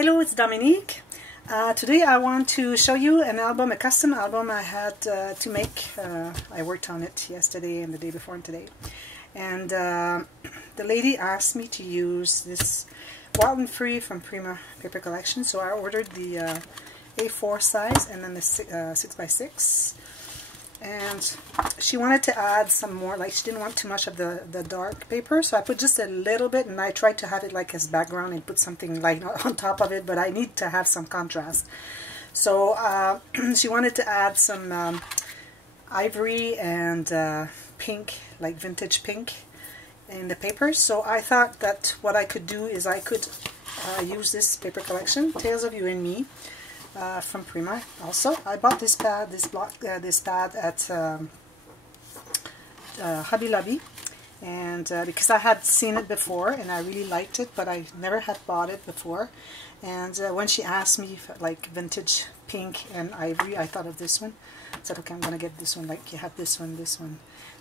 Hello, it's Dominique. Today I want to show you an album, a custom album I had to make. I worked on it yesterday and the day before and today. And the lady asked me to use this Wild and Free from Prima paper collection. So I ordered the A4 size and then the 6x6. And she wanted to add some more, like she didn't want too much of the dark paper, so I put just a little bit, and I tried to have it like as background and put something light on top of it, but I need to have some contrast. So she wanted to add some ivory and pink, like vintage pink in the paper. So I thought that what I could do is I could use this paper collection, Tales of You and Me, from Prima. Also, I bought this pad, this pad at Hobby Lobby, and because I had seen it before and I really liked it, but I never had bought it before. And when she asked me for, like, vintage pink and ivory, I thought of this one. I said, okay, I'm gonna get this one. Like, you have this one,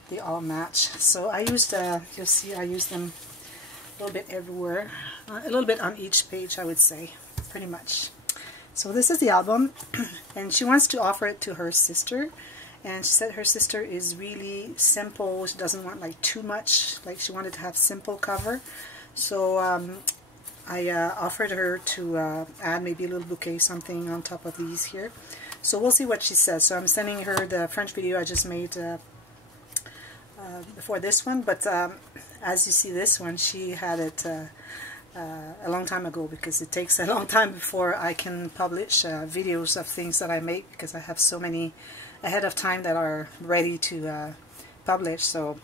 they all match. So I used, you'll see, I used them a little bit everywhere, a little bit on each page, I would say, pretty much. So this is the album, and she wants to offer it to her sister, and she said her sister is really simple. She doesn't want like too much, like she wanted to have simple cover. So I offered her to add maybe a little bouquet, something on top of these here. So we'll see what she says. So I'm sending her the French video I just made before this one, but as you see, this one, she had it a long time ago, because it takes a long time before I can publish videos of things that I make, because I have so many ahead of time that are ready to publish. So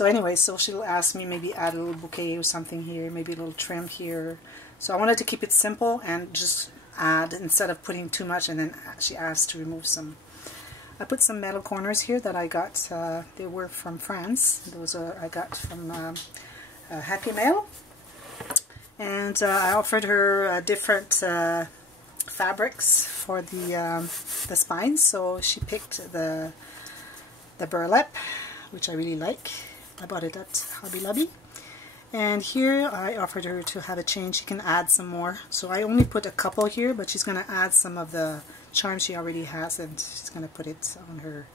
anyway, so she'll ask me maybe add a little bouquet or something here, maybe a little trim here. So I wanted to keep it simple and just add instead of putting too much, and then she asked to remove some. I put some metal corners here that I got, they were from France. Those I got from Happy Mail. And I offered her different fabrics for the spines, so she picked the burlap, which I really like. I bought it at Hobby Lobby. And here I offered her to have a chain. She can add some more. So I only put a couple here, but she's going to add some of the charm she already has, and she's going to put it on her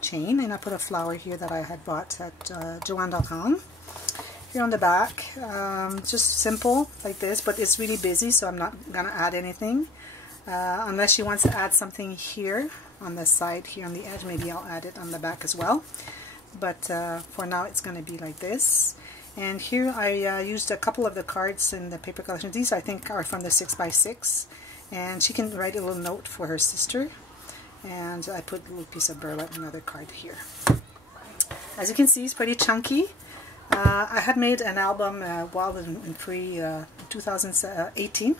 chain. And I put a flower here that I had bought at Joanne.com. Here on the back, just simple like this, but it's really busy, so I'm not gonna add anything unless she wants to add something here on the side, here on the edge. Maybe I'll add it on the back as well, but for now it's gonna be like this. And here I used a couple of the cards in the paper collection. These I think are from the 6x6, and she can write a little note for her sister, and I put a little piece of burlap, another card here. As you can see, it's pretty chunky. I had made an album, Wild and Free, 2018,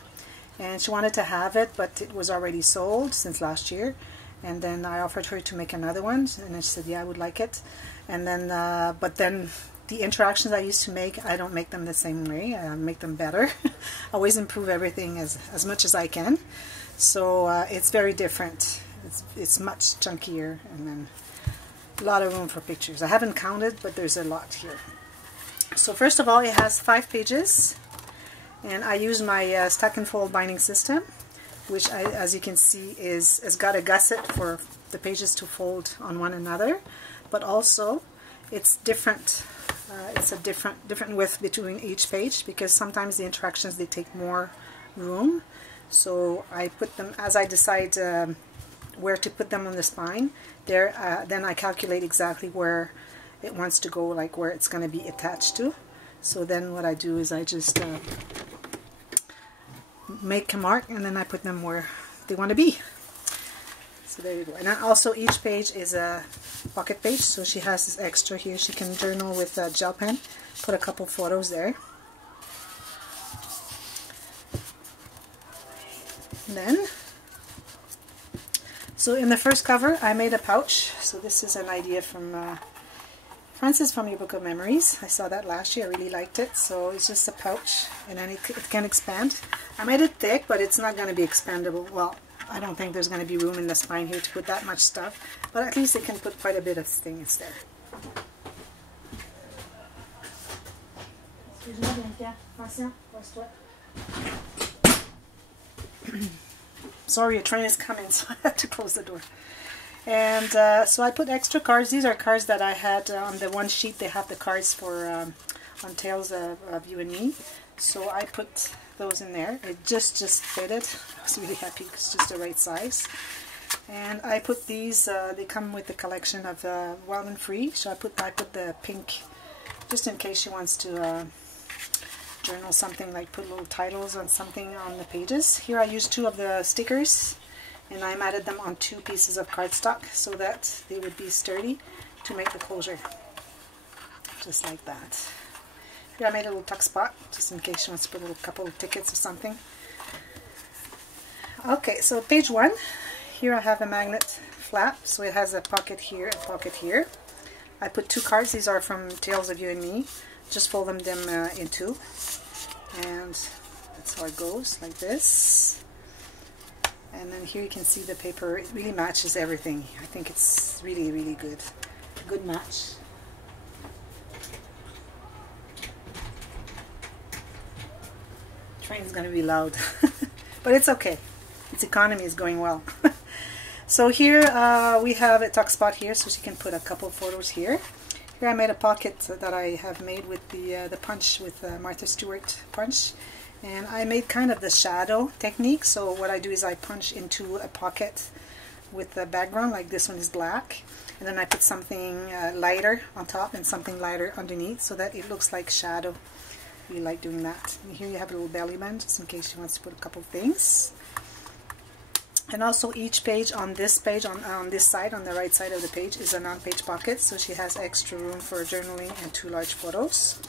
and she wanted to have it, but it was already sold since last year. And then I offered her to make another one, and then she said, yeah, I would like it. And then, but then the interactions I used to make, I don't make them the same way. I make them better. I always improve everything as much as I can. So it's very different. It's much chunkier, and then a lot of room for pictures. I haven't counted, but there's a lot here. So first of all, it has 5 pages, and I use my stack and fold binding system, which as you can see has got a gusset for the pages to fold on one another, but also it's different. It's a different width between each page, because sometimes the interactions, they take more room. So I put them as I decide where to put them on the spine. There, then I calculate exactly where it wants to go, like where it's going to be attached to. So then what I do is I just make a mark, and then I put them where they want to be. So there you go. And then also each page is a pocket page, so she has this extra here. She can journal with a gel pen, put a couple photos there. And then, so in the first cover I made a pouch. So this is an idea from Francis from your Book of Memories. I saw that last year. I really liked it. So it's just a pouch, and then it can expand. I made it thick, but it's not going to be expandable. Well, I don't think there's going to be room in the spine here to put that much stuff, but at least it can put quite a bit of things there. Excuse-moi, Bianca. Attention, pose-toi. Sorry, a train is coming, so I had to close the door. And so I put extra cards. These are cards that I had on the one sheet. They have the cards for Untitled of You and Me. So I put those in there. It just fitted. I was really happy. It's just the right size. And I put these. They come with the collection of Wild and Free. So I put the pink, just in case she wants to journal something, like put little titles on something on the pages. Here I used 2 of the stickers, and I matted them on 2 pieces of cardstock so that they would be sturdy to make the closure. Just like that. Here I made a little tuck spot, just in case she wants to put a little couple of tickets or something. Okay, so page 1. Here I have a magnet flap, so it has a pocket here, a pocket here. I put 2 cards. These are from Tales of You and Me. Just fold them in 2, and that's how it goes, like this. And then here you can see the paper. It really matches everything. I think it's really, really good. Good match. Train's gonna be loud, but it's okay. Its economy is going well. So here we have a tuck spot here, so she can put a couple photos here. Here I made a pocket that I have made with the punch, with Martha Stewart punch, and I made kind of the shadow technique. So what I do is I punch into a pocket with the background, like this one is black, and then I put something lighter on top and something lighter underneath, so that it looks like shadow. I really like doing that. And here you have a little belly band, just in case she wants to put a couple of things. And also each page, on this page, on this side, on the right side of the page, is a non-page pocket, so she has extra room for journaling and 2 large photos.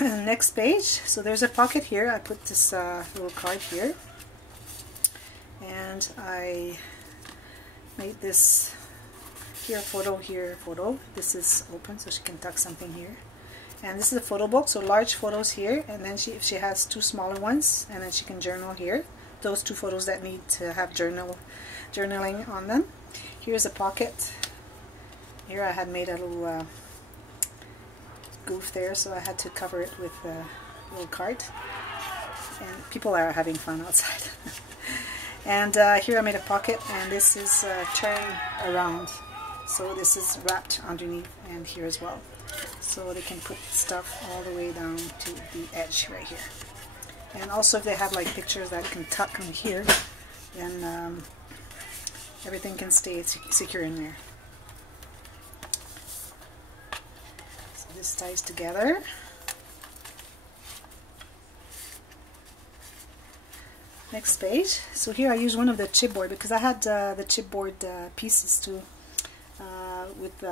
Next page, so there's a pocket here. I put this little card here, and I made this here photo, here photo. This is open, so she can tuck something here. And this is a photo book, so large photos here, and then if she has 2 smaller ones, and then she can journal here. Those 2 photos that need to have journaling on them. Here's a pocket. Here I had made a little goof there, so I had to cover it with a little card. And people are having fun outside. And here I made a pocket, and this is turned around. So this is wrapped underneath and here as well. So they can put stuff all the way down to the edge right here. And also if they have like pictures that can tuck in here, then everything can stay secure in there. So this ties together. Next page. So here I use one of the chipboard, because I had the chipboard pieces too with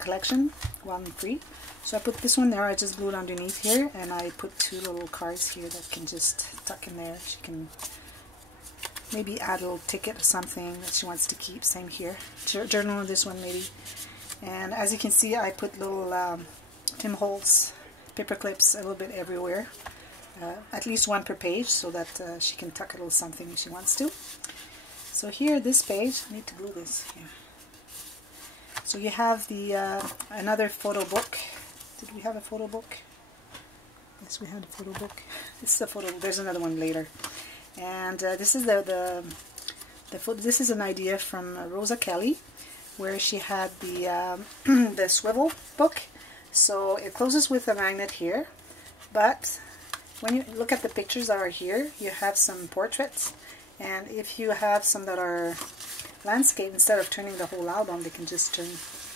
collection, Wild and Free. So I put this one there. I just glued underneath here, and I put 2 little cards here that can just tuck in there. She can maybe add a little ticket or something that she wants to keep. Same here. Journal on this one maybe. And as you can see, I put little Tim Holtz paper clips a little bit everywhere. At least 1 per page, so that she can tuck a little something if she wants to. So here, this page, I need to glue this here. So you have the another photo book. Did we have a photo book? Yes, we had a photo book. This is a photo. There's another one later. And this is this is an idea from Rosa Kelly, where she had the the swivel book. So it closes with a magnet here, but when you look at the pictures that are here, you have some portraits, and if you have some that are landscape, instead of turning the whole album, they can just turn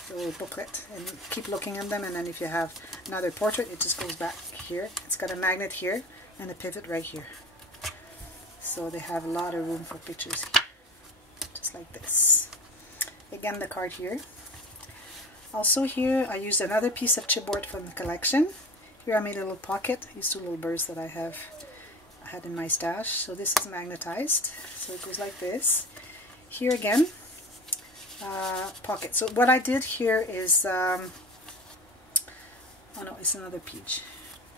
the little booklet and keep looking at them, and then if you have another portrait, it just goes back here. It's got a magnet here and a pivot right here. So they have a lot of room for pictures here, just like this. Again, the card here. Also here, I used another piece of chipboard from the collection. Here I made a little pocket. These 2 little birds that I had in my stash. So this is magnetized, so it goes like this. Here again, pocket. So what I did here is, oh no, it's another page.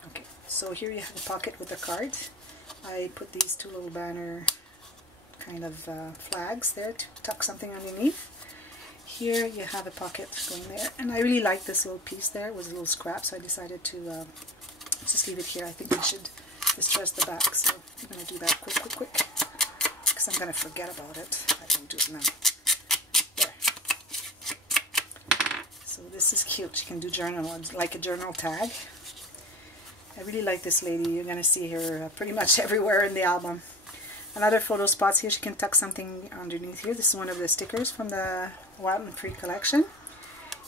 Okay, so here you have a pocket with a card. I put these 2 little banner kind of flags there to tuck something underneath. Here you have a pocket going there, and I really like this little piece there. It was a little scrap, so I decided to just leave it here. I think we should distress the back. So I'm going to do that quick, because I'm going to forget about it. I can do it now. There. So this is cute. You can do journal, like a journal tag. I really like this lady. You're going to see her pretty much everywhere in the album. Another photo spots here. She can tuck something underneath here. This is one of the stickers from the Wild and Free collection.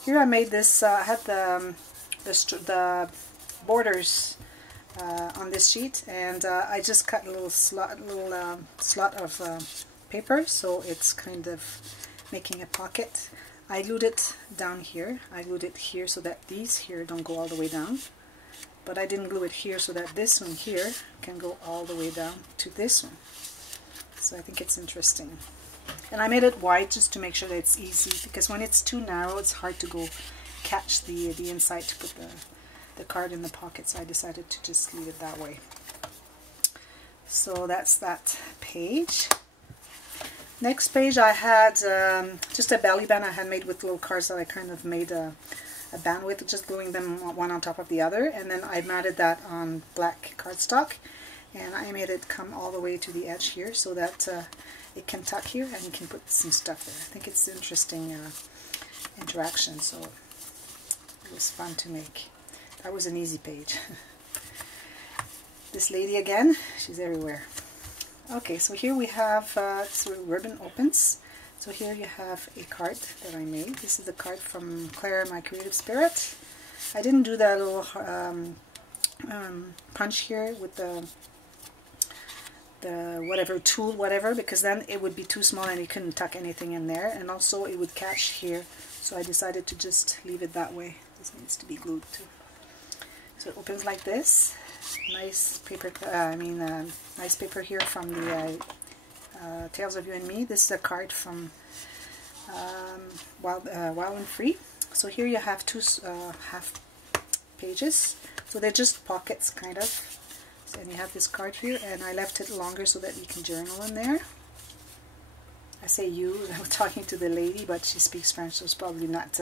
Here I made this. I had the borders on this sheet, and I just cut a little slot of paper, so it's kind of making a pocket. I glued it down here. I glued it here so that these here don't go all the way down. But I didn't glue it here so that this one here can go all the way down to this one. So I think it's interesting. And I made it wide just to make sure that it's easy, because when it's too narrow it's hard to go catch the inside to put the card in the pocket. So I decided to just leave it that way. So that's that page. Next page I had just a belly band I had made with little cards that I kind of made a band with, just gluing them one on top of the other, and then I matted that on black cardstock, and I made it come all the way to the edge here so that it can tuck here and you can put some stuff there. I think it's interesting interaction, so it was fun to make. That was an easy page. This lady again, she's everywhere. Okay, so here we have so ribbon opens. So here you have a card that I made. This is the card from Claire, My Creative Spirit. I didn't do that little punch here with the whatever tool, whatever, because then it would be too small and you couldn't tuck anything in there, and also it would catch here. So I decided to just leave it that way. This needs to be glued too. So it opens like this. Nice paper. Nice paper here from the Tales of You and Me. This is a card from Wild and Free. So here you have two half pages. So they're just pockets, kind of. So, and you have this card here, and I left it longer so that you can journal in there. I say you, I'm talking to the lady, but she speaks French, so she's probably not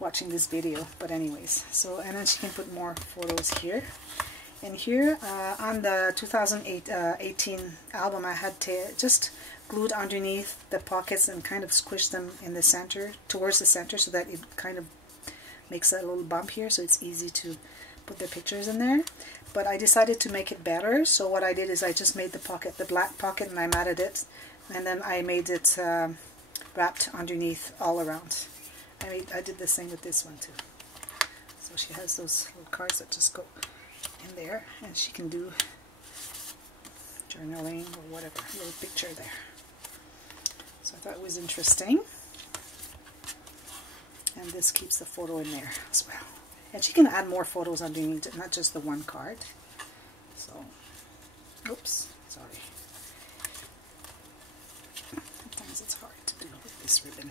watching this video. But anyways, so, and then she can put more photos here. And here on the 2018 album, I had just glued underneath the pockets and kind of squished them in the center, towards the center, so that it kind of makes a little bump here, so it's easy to put the pictures in there. But I decided to make it better, so what I did is I just made the pocket, the black pocket, and I matted it, and then I made it wrapped underneath all around. I did the same with this one too. So she has those little cards that just go in there, and she can do journaling or whatever, a little picture there. So I thought it was interesting, and this keeps the photo in there as well. And she can add more photos underneath it, not just the one card. So, oops, sorry. Sometimes it's hard to do with this ribbon.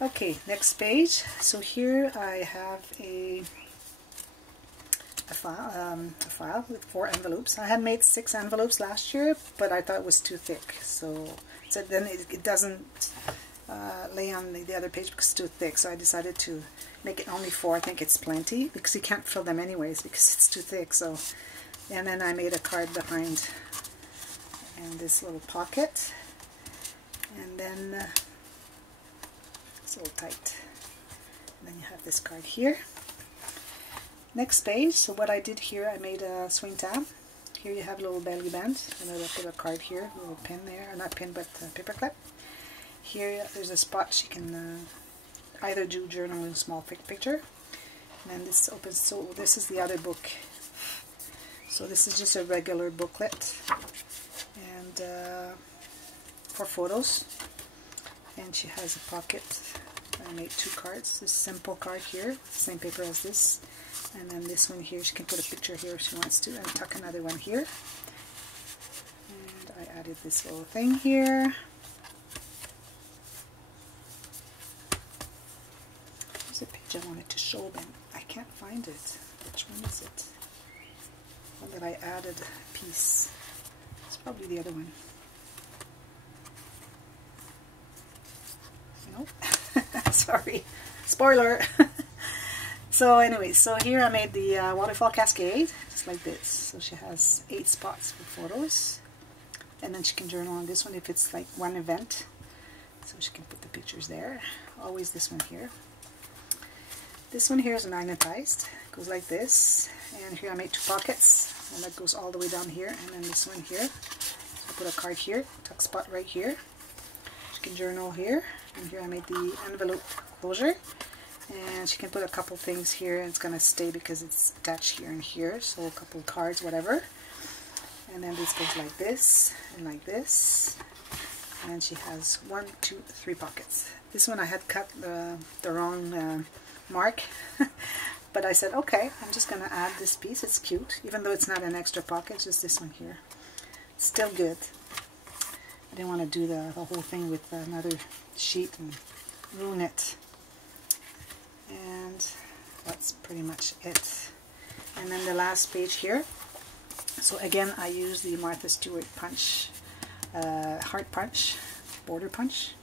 Okay, next page. So here I have a file with 4 envelopes. I had made 6 envelopes last year, but I thought it was too thick. So then it doesn't lay on the other page because it's too thick. So I decided to make it only 4. I think it's plenty because you can't fill them anyways because it's too thick. So, and then I made a card behind and this little pocket, and then it's a little tight. And then you have this card here. Next page. So what I did here, I made a swing tab. Here you have a little belly band, and I put a card here, a little pin there, or not pin, but paper clip. Here there's a spot she can either do journaling, small picture, and then this opens. So this is the other book. So this is just a regular booklet, and for photos. And she has a pocket. I made 2 cards. This simple card here, same paper as this, and then this one here. She can put a picture here if she wants to, and tuck another one here. And I added this little thing here. There's a page I wanted to show them. I can't find it. Which one is it? One that I added a piece. It's probably the other one. Nope. Sorry. Spoiler. So anyway, so here I made the Waterfall Cascade, just like this. So she has 8 spots for photos. And then she can journal on this one if it's like one event. So she can put the pictures there. Always this one here. This one here is magnetized. It goes like this. And here I made 2 pockets. And that goes all the way down here. And then this one here. So I put a card here, tuck spot right here. She can journal here. And here I made the envelope closure. And she can put a couple things here. And it's going to stay because it's attached here and here. So a couple of cards, whatever. And then this goes like this and like this. And she has 1, 2, 3 pockets. This one I had cut the wrong mark. But I said, okay, I'm just going to add this piece. It's cute. Even though it's not an extra pocket, just this one here. It's still good. I didn't want to do the whole thing with another sheet and ruin it. And that's pretty much it. And then the last page here. So again, I use the Martha Stewart punch, heart punch, border punch.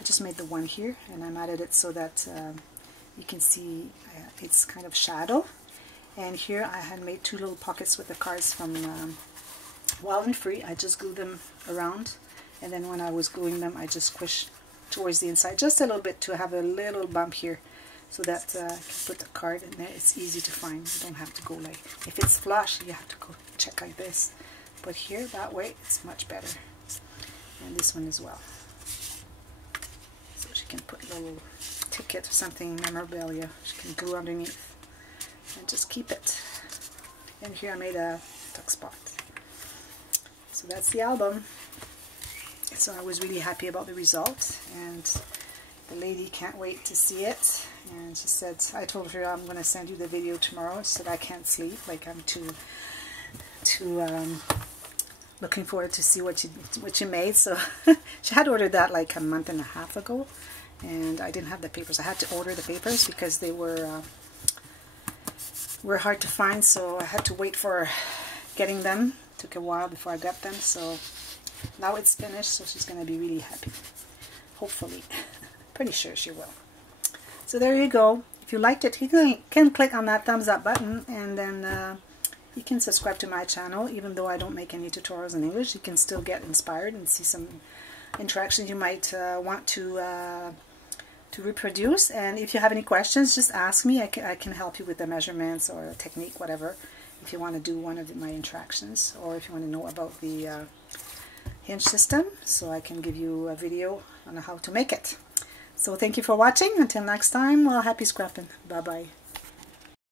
I just made the one here, and I'm added it so that you can see it's kind of shadow. And here I had made 2 little pockets with the cards from Wild and Free. I just glued them around, and then when I was gluing them, I just squished towards the inside just a little bit to have a little bump here, so that I can put the card in there. It's easy to find. You don't have to go like, if it's flush, you have to go check like this. But here, that way, it's much better. And this one as well. So she can put a little ticket or something, memorabilia. She can glue underneath. And just keep it. And here I made a tuck spot. So that's the album. So I was really happy about the result. And the lady can't wait to see it. And she said, I told her I'm going to send you the video tomorrow. She said I can't sleep, like I'm too looking forward to see what you made. So she had ordered that like a month and a half ago, and I didn't have the papers. I had to order the papers because they were hard to find, so I had to wait for getting them. It took a while before I got them, so now it's finished, so she's going to be really happy. Hopefully. Pretty sure she will. So there you go. If you liked it, you can click on that thumbs up button, and then you can subscribe to my channel. Even though I don't make any tutorials in English, you can still get inspired and see some interactions you might want to reproduce. And if you have any questions, just ask me. I can help you with the measurements or technique, whatever, if you want to do one of my interactions, or if you want to know about the hinge system, so I can give you a video on how to make it. So thank you for watching. Until next time, well, happy scrapping. Bye-bye.